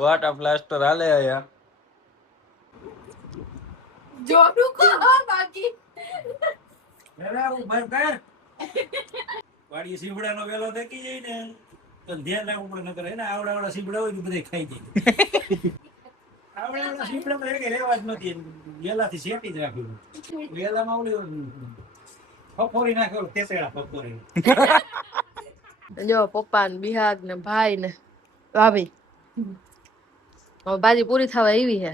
વાટા plaster હાલે આયા જોડું કો બાકી મેરા ઉભર કર વાડી સીવડાનો વેલો દેખી જાય ને તો ધ્યાન રાખવું પડે નકર એને આવડા સીવડા હોય તો બધે ખાઈ જાય આવડા સીવડા માં કે રેવા જ નથી વેલાથી સેટી જ રાખ્યું વેલામાં ઓલી ફફોરી નાખ્યો તેસેડા ફફોરી જો પપ્પા ને બિહાગ ને ભાઈ ને ભાભી હવે ભાજી પૂરી થવા આવી છે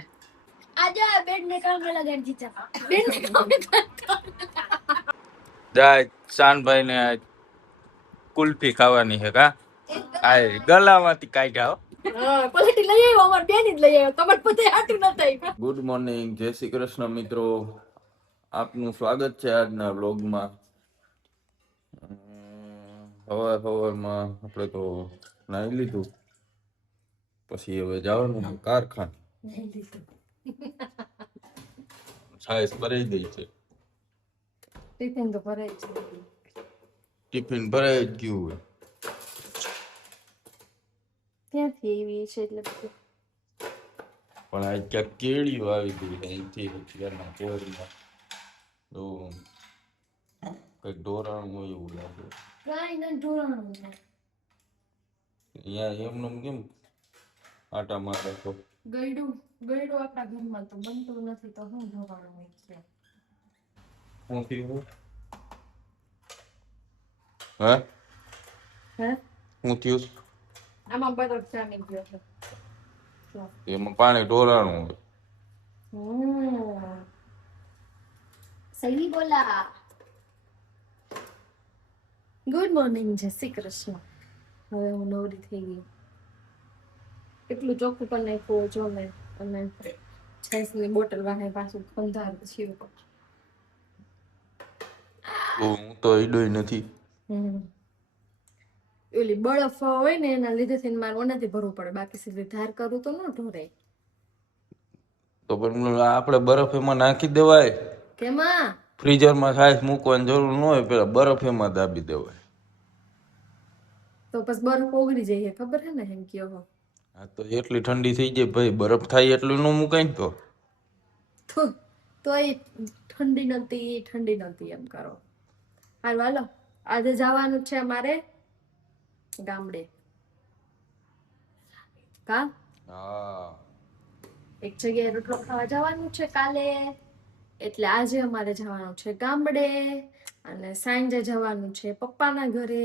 આજે બેડ ને કામ લગાડી દીધા બેડ ને કામ જાય શાનભાઈ ને કુલ્ફી ખાવાની છે કા આ ગલામાંથી કાઢ્યા ક્વોલિટી લઈ આવ્યો અમાર બેન જ લઈ આવ્યો તમાર પોતે આટું ન થઈ ગુડ મોર્નિંગ જય શ્રી કૃષ્ણ મિત્રો આપનું સ્વાગત છે આજના વ્લોગમાં સવારમાં આપણે તો નાહી લીધું પછી હવે જવાનું કારખાને છાશ ભરાઈ ગઈ છે ટિફિન તો ભરાય છે ટિફિન ભરાઈ જ ગયું હોય ત્યાંથી એવી છે એટલે પણ આ ક્યાંક કેળીઓ આવી ગઈ અહીંથી અત્યારના પોરમાં તો કંઈક ઢોરાણું હોય એવું લાગે કાંઈ ના ઢોરાણું અહીંયા એમને કેમ આટા મારે તો ગયડું આપણા ઘરમાં તો બનતું નથી તો શું ઢોરાણું હોય છે શું થયું હે શું થયું આમાં બરફ જામી ગયો છે એમાં પાણી ઢોરાણું હોય સહી બોલા ગુડ મોર્નિંગ જય શ્રી કૃષ્ણ હવે હું નવરી થઈ ગઈ એટલું ચોખ્ખું પણ નાખ્યું જો મેં અને છાસની બોટલ વાહે પાછું ખંધાર પછી હું તો ઈડોય નથી ઓલી બરફ હોય ને એના લીધે થઈને મારે ઓનાથી ભરવું પડે બાકી સીધી ધાર કરું તો ન ઢોરાય તો પણ આપણે બરફ એમાં નાખી દેવાય કેમાં ફ્રીઝરમાં છાશ મૂકવાની જરૂર ન હોય પેલા બરફ એમાં દાબી દેવાય તો પછી બરફ ઓગળી જાય ખબર છે ને એમ કયો હો હા તો એટલી ઠંડી થઈ જાય ભાઈ બરફ થાય એટલું ન મુકાય ને તો એ ઠંડી નહોતી એમ કરો હાલો આજે જવાનું છે અમારે ગામડે કા હા એક જગ્યાએ રોટલો ખાવા જવાનું છે કાલે એટલે આજે અમારે જવાનું છે ગામડે અને સાંજે જવાનું છે પપ્પાના ઘરે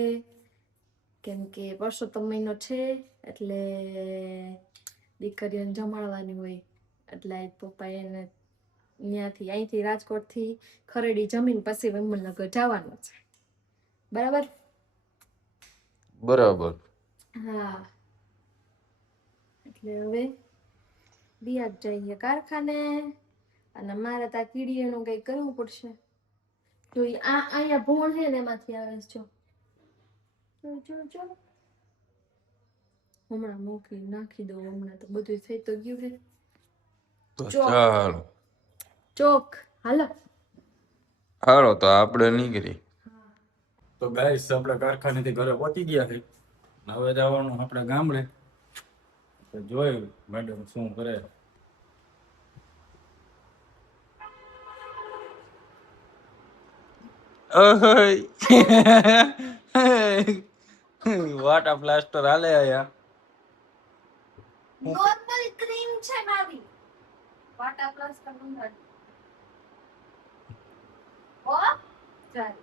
કેમ કે પરસોત્તમ મહિનો છે એટલે દીકરીઓને જમાડવાની હોય એટલે પપ્પા એને અહીંથી રાજકોટથી ખરેડી જમીન પછી વિમલનગર જવાનું છે બરાબર હા એટલે હવે બિયાદ જઈએ કારખાને અને મારે ત્યાં કીડીઓનું કઈ કરવું પડશે તો આ અહીંયા ભૂણ છે ને એમાંથી આવે છે જો હમણાં મૂકી નાખી દઉં હમણાં તો બધું થઈ તો ગયું છે તો ચાલો ચોક હાલો તો આપણે નીકળી તો ગાઈસ આપણે કારખાનેથી ઘરે પહોંચી ગયા છે હવે જવાનું આપણે ગામડે જોયું મેડમ શું કરે વાટા પ્લાસ્ટર હાલે આયા નોર્મલ ક્રીમ છે મારી વાટા પ્લાસ્ટર બંધ ઓ ચાલ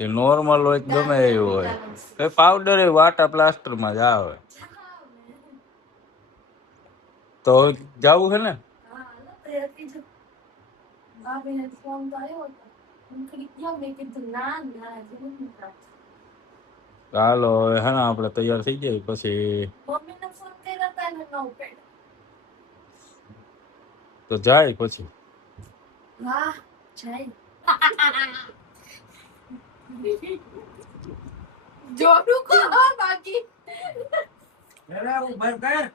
એ નોર્મલ હોય ગમે એવું હોય એ પાવડર એ વાટા પ્લાસ્ટર માં જ આવે તો જવું છે ને હાલો હે ને આપણે તૈયાર થઈ જાય પછી તો જાય પછી જોડું કો બાકી મેરા ઉભર કર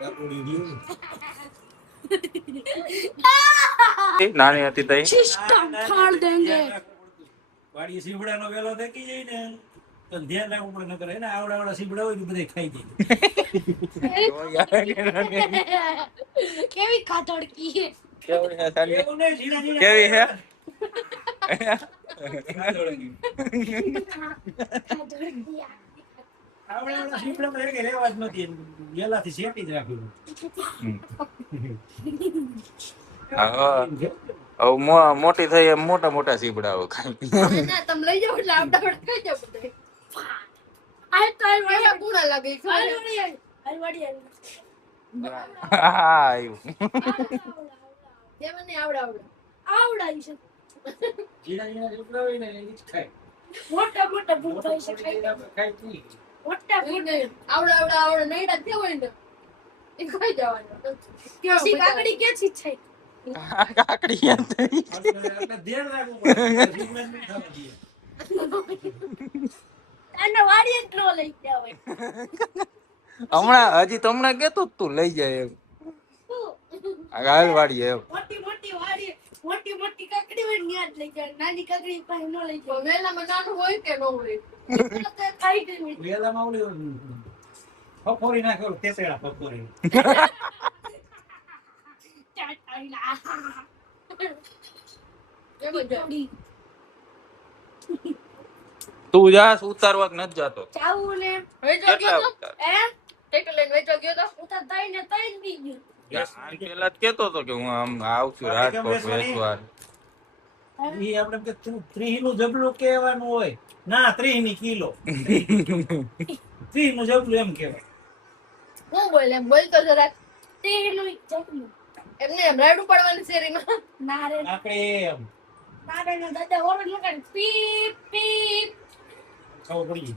કાકડી રહ્યું. નાની હતી તઈ સિસ્ટમ ફાડ દેંગે. વાડીએ સીવડાનો વેલો દેખી જાય ને તો ધ્યાન રાખવું પડે, નકર એને આવડા સીવડા હોય ને બધે ખાઈ જાય. કેવી ખાતડકી છે. કેવી હે સાલી? એવું નહીં, ઝીણા ઝીણા કેવી હે? આવડા સીવડામાં એક રહેવા જ નથી, વેલાથી શેકી જ રાખ્યું. હા. મોટી થઈ એમ મોટા મોટા સીપડાઓ ખાઈ. ના તમે લઈ જાઓ એટલે આવડા આવડા ખાઈ જાવ બધે. આ તો આ વાળા ગુણા લાગે છે. હા આવ્યું. જે મને આવડાવી છે. ઝીણા ઝીણા સીવડા હોય ને એ જ ખાય. મોટા મોટા મોટા સીવડા ખાય જ નહીં. આવડા નૈડા થયા હોય ને એ ખાઈ જવાનું. પછી કાકડી ક્યાંથી છે? કાકડી યાદ થઈ. એટલે ધ્યાન રાખવું પડે, સીવડા નહીં ખાવા દઈએ. આને વાડીએ જ ન લઈ જવાય. હજી તો હમણાં કેતો જ તું લઈ જાય એમ. હાલ વાળી એમ. મોટી વાડી મોટી કાકડી હોય ને યાદ લઈ જાય. નાની કાકડી પાસે ન લઈ જાય. વેલામાં નાનું હોય કે ન હોય? ખાઈ જાય. વેલામાં ઓલી ફફોરી નાખે, ઓલું તેસેડા ફફોરી. તું જા ઉતારવા નથી જાતો. ચાવું ને કેટલા ઉતાર? ટેકલ લઈને વેચવા ગયો તો ઉતાર તઈ ને બી ગયો. પેલા જ કેતો હતો કે હું આમ આવશું રાજકોટ વેચવા. ઈ આપણે કે 30 નું જબલું કહેવાનું હોય ના, 30 ની કિલો. 30 નું જબલું એમ કહેવાય. હું બોલ એમ બોલતો જરાક. તેનું જબલું એમને એમ રાડું પડવાની શેરીમાં. ના રે આપણે એમ ના દાદા ઓર લગાડ પીપ પીપ ખબર પડી.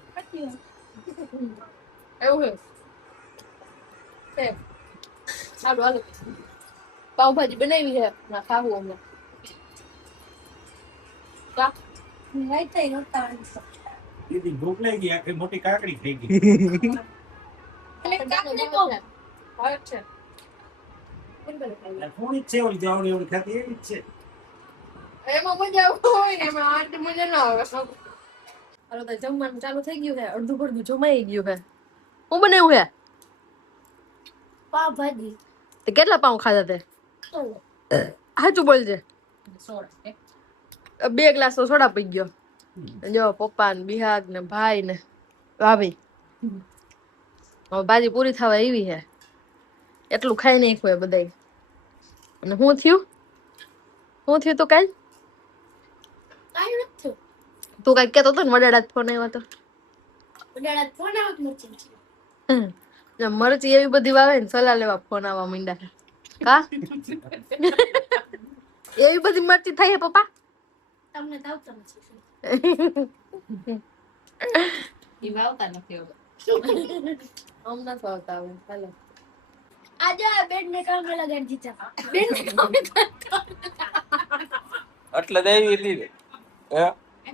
એવું છે. હાલો હાલો પાવભાજી બનાવી છે ના ખાવું અમે. કા નહીં થઈ નતા દીદી ભૂખ લાગી ગઈ, આખી મોટી કાકડી થઈ ગઈ. એટલે કાકડી બહુ હોય છે. પૂરી જ છે, ઓલી જાવડી ઓલી ખાતી એવી જ છે. એમાં મજા હોય ને એમાં આટલી મજા ના આવે. હાલો તો જમવાનું ચાલુ થઈ ગયું છે. અડધું પડધું જમાઈ ગયું છે. હું બનાવ્યું છે પાવભાજી. તે કેટલા પાઉં ખાધા તે? સાચું બોલજે. 2 ગ્લાસ તો સોડા પી ગયો. જો પપ્પા ને બિહાગ ને ભાઈ ને ભાભી. હવે ભાજી પૂરી થવા એવી છે. એટલું ખાઈ નાખ્યું બધા. અને શું થયું તો કાઈ તું કઈ કેતો હતો ને વડાડા ફોન આવ્યો તો મરચી એવી બધી વાવે ને સલાહ લેવા ફોન આવવા માંડ્યા. કા એવી બધી મરચી થાય છે પપ્પા? તમને આવતા નથી. ઈ વાવતા નથી હવે. હમણાં તો આવતા હવે. હાલો આજે બેડ ને કામ લગાડી દીધા. બેડ ને કામ એટલે દેવી લીધે.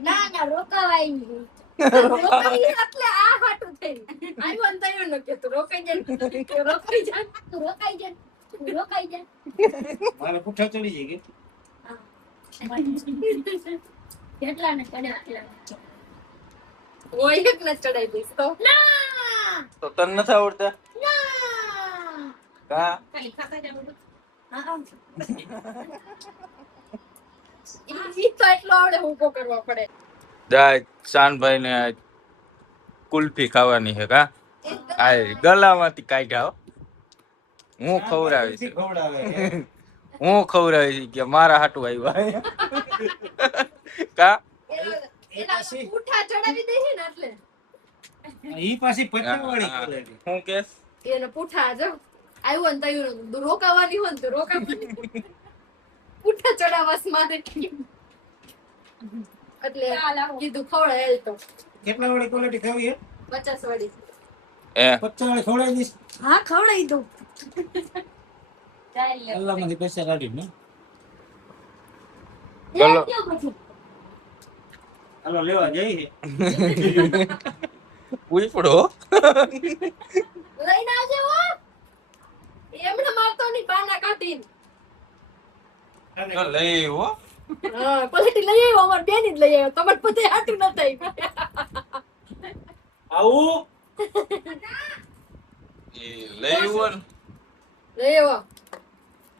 ના રોકાવાય નહીં. રોકાઈ એટલે આ હાટું થઈ. આયું અંતર્યો ન કે તું રોકાઈ જા. મારે પુઠા ચડી જાય કે કેટલા ને ચડે ઓય એક ને ચડાઈ દઈશ તો. ના તો તને નથી આવડતા? ના કા કઈ ખાતા જાવ. ઈ તો એટલો આવડે હું કો કરવા પડે. જાય શાનભાઈ ને કુલ્ફી ખાવાની છે. કા આ ગલામાંથી કાઢ્યા. હું ખવડાવીશ ખવડાવે. હું ખવડાવીશ કે મારા હાટુ આવ્યા. કા એના ઉઠા ચડાવી દે છે ને એટલે ઈ પાછી પચાવાળી કરે. હું કેસ એને પૂઠા જો આવ્યો ને તયું રોકાવાની હોય ને તો રોકાવાની પૂઠા ચડાવસ મારે એટલે કીધું ખવડાય તો કેટલા વાળી ક્વોલિટી ખાવી હે? 50 વાળી. એ 50 વાળી ખવડાવી દઈશ. હા ખવડાવી દો. અલ્લાહમાંથી પૈસા કાઢી ને. બોલો. હાલો લેવા જઈએ. પૂછડો લઈને આવજો હો. ટીન. તો લઈ હો હા પલેટી લઈ આવ્યો અમાર બેન જ લઈ આવ્યો તમાર પોતે હાટું ન થઈ આવું એ લઈ આવ્યો ને લઈ આવ્યો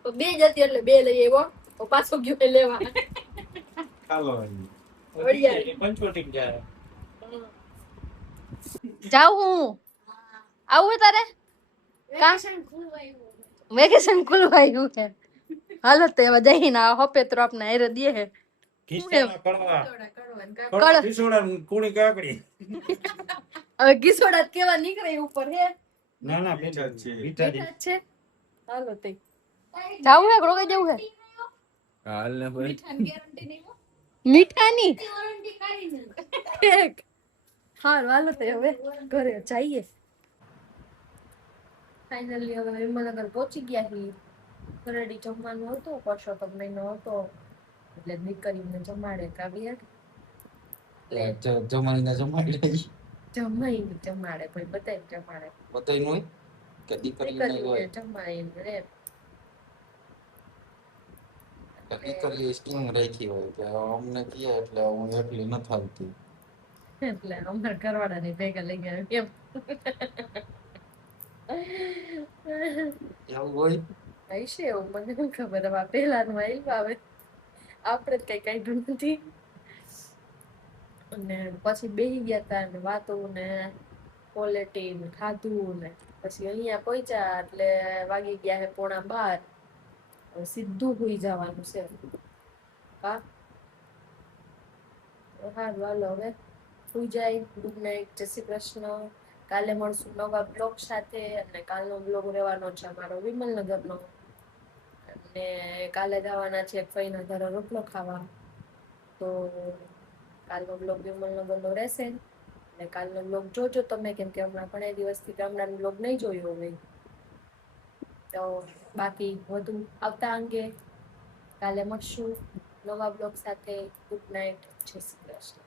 તો બે જ હતી એટલે બે લઈ આવ્યો તો પાછો ગયો એ લેવા ચાલો વળિયાળી. પંચવટી જાય જાઉં હું આવું હે તારે વેકેશન ખુલવાયું છે હાલો તો એવા જઈને આ હપેત્રો આપને હેરે દે હે ખિસ્સાના કડવા કળ. ખિસોડા કુણી કાકડી હવે ગીસોડા કેવા નીકળે એ ઉપર હે ના ના બેઠા છે બેઠા બેઠા જ છે હાલો તે જાવું હે રોકે જવું હે હાલ ને ભાઈ મીઠાની ઠીક હારું હાલો તે હવે ઘરે જઈએ ફાઇનલી હવે વિમલનગર પહોંચી ગયા છીએ ઘરેડી જમવાનું હતું પરસોત્તમ મહિનો હતો એટલે દીકરીને જમાડે કાવ્યા જમાઈને જમાડી લઈ જમાઈને જમાડે ભાઈ બધાય જમાડે બતાઈ નું કે દીકરીને દીકરીને જમાડીને રે દીકરી સ્ટિંગ રાખી હોય કે અમને કહે એટલે હું એકલી ન થાવતી એટલે અમાર ઘરવાળાને ભેગા લઈ ગયા એમ એવું હોય હશે એવું મને શું ખબર હવે આ પહેલાનું આવ્યું આવે આપણે જ કઈ કાઢ્યું નથી અને પછી બેસી ગયા હતા ને વાતો ને ક્વોલિટી ને ખાધું ને પછી અહીંયા પહોંચ્યા એટલે વાગી ગયા છે 11:30 હવે સીધું હોઈ જવાનું છે હા સારું હાલો હવે સુઈ જાય ગુડ નાઇટ જય શ્રી કૃષ્ણ કાલે મળશું નવા બ્લોગ સાથે અને કાલનો બ્લોગ રહેવાનો છે અમારો વિમલનગરનો અને કાલે જવાના છે ફઈના ઘરે રોટલો ખાવા તો કાલનો બ્લોગ વિમલનગરનો રહેશે અને કાલનો બ્લોગ જોજો તમે કેમ કે હમણાં ઘણા દિવસથી ગામડાનો બ્લોગ નહીં જોયો હોય તો બાકી વધુ આવતા અંગે કાલે મળશું નવા બ્લોગ સાથે ગુડ નાઇટ જય શ્રી કૃષ્ણ